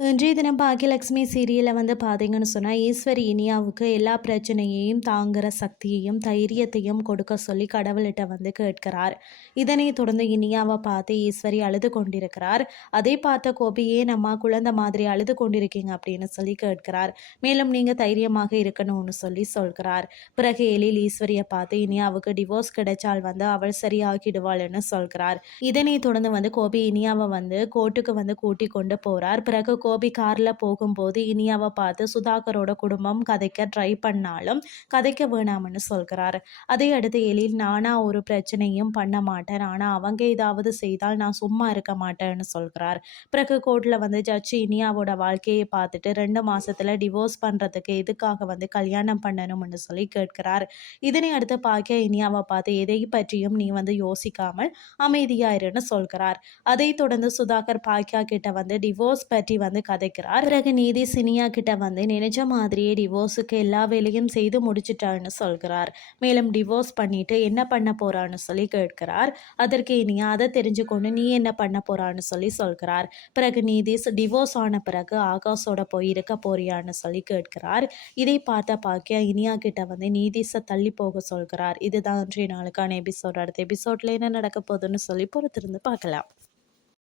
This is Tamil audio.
இன்றைய தினம் பாக்கியலட்சுமி சீரியலில் வந்து பார்த்தீங்கன்னு சொன்னால் ஈஸ்வரி இனியாவுக்கு எல்லா பிரச்சனையையும் தாங்குகிற சக்தியையும் தைரியத்தையும் கொடுக்க சொல்லி கடவுள்கிட்ட வந்து கேட்கிறார். இதனை தொடர்ந்து இனியாவை பார்த்து ஈஸ்வரி அழுது கொண்டிருக்கிறார். அதை பார்த்த கோபி ஏன் அம்மா குழந்தை மாதிரி அழுது கொண்டிருக்கீங்க? அப்படின்னு சொல்லி கேட்கிறார். மேலும் நீங்கள் தைரியமாக இருக்கணும்னு சொல்லி சொல்கிறார். பிறகு எழில் ஈஸ்வரியை பார்த்து இனியாவுக்கு டிவோர்ஸ் கிடைச்சால் வந்து அவள் சரியாகிடுவாள்னு சொல்கிறார். இதனை தொடர்ந்து வந்து கோபி இனியாவை வந்து கோர்ட்டுக்கு வந்து கூட்டி கொண்டு போகிறார் பிறகு கோபி காரில் போகும்போது இனியாவை பார்த்து சுதாகரோட குடும்பம் கதைக்க ட்ரை பண்ணாலும் கதைக்க வேணாம்னு சொல்கிறார். அதை அடுத்து எழில் நானா ஒரு பிரச்சனையும் பண்ண மாட்டேன். ஆனால் அவங்க ஏதாவது செய்தால் நான் சும்மா இருக்க மாட்டேன்னு சொல்கிறார். பிறகு கோர்ட்டில் வந்து ஜட்ஜ் இனியாவோட வாழ்க்கையை பார்த்துட்டு ரெண்டு மாசத்துல டிவோர்ஸ் பண்ணுறதுக்கு எதுக்காக வந்து கல்யாணம் பண்ணணும்னு சொல்லி கேட்கிறார். இதனை அடுத்து பார்க்க இனியாவை பார்த்து எதை பற்றியும் நீ வந்து யோசிக்காமல் அமைதியாயிருன்னு சொல்கிறார். அதை தொடர்ந்து சுதாகர் பாக்கியா கிட்ட வந்து டிவோர்ஸ் பற்றி வந்து கதைக்கிறார். பிறகு நீதி சினியா கிட்ட வந்து நினைச்ச மாதிரியே டிவோர்ஸுக்கு எல்லா வேலையும் செய்து முடிச்சிட்டான்னு சொல்கிறார். மேலும் டிவோர்ஸ் பண்ணிட்டு என்ன பண்ண போறான்னு சொல்லி கேட்கிறார். அதற்கு இனியா அதை தெரிஞ்சுக்கொண்டு நீ என்ன பண்ண போறான்னு சொல்லி சொல்கிறார். பிறகு நீதி டிவோர்ஸ் ஆன பிறகு ஆகாஷோட போய் இருக்க போறியான்னு சொல்லி கேட்கிறார். இதை பார்த்த பாக்கியா இனியா கிட்ட வந்து நீதிஸை தள்ளி போக சொல்கிறார். இதுதான் இன்றைய நாளுக்கான எபிசோட் அடுத்த எபிசோட்ல என்ன நடக்க போகுதுன்னு சொல்லி பொறுத்திருந்து பார்க்கலாம்.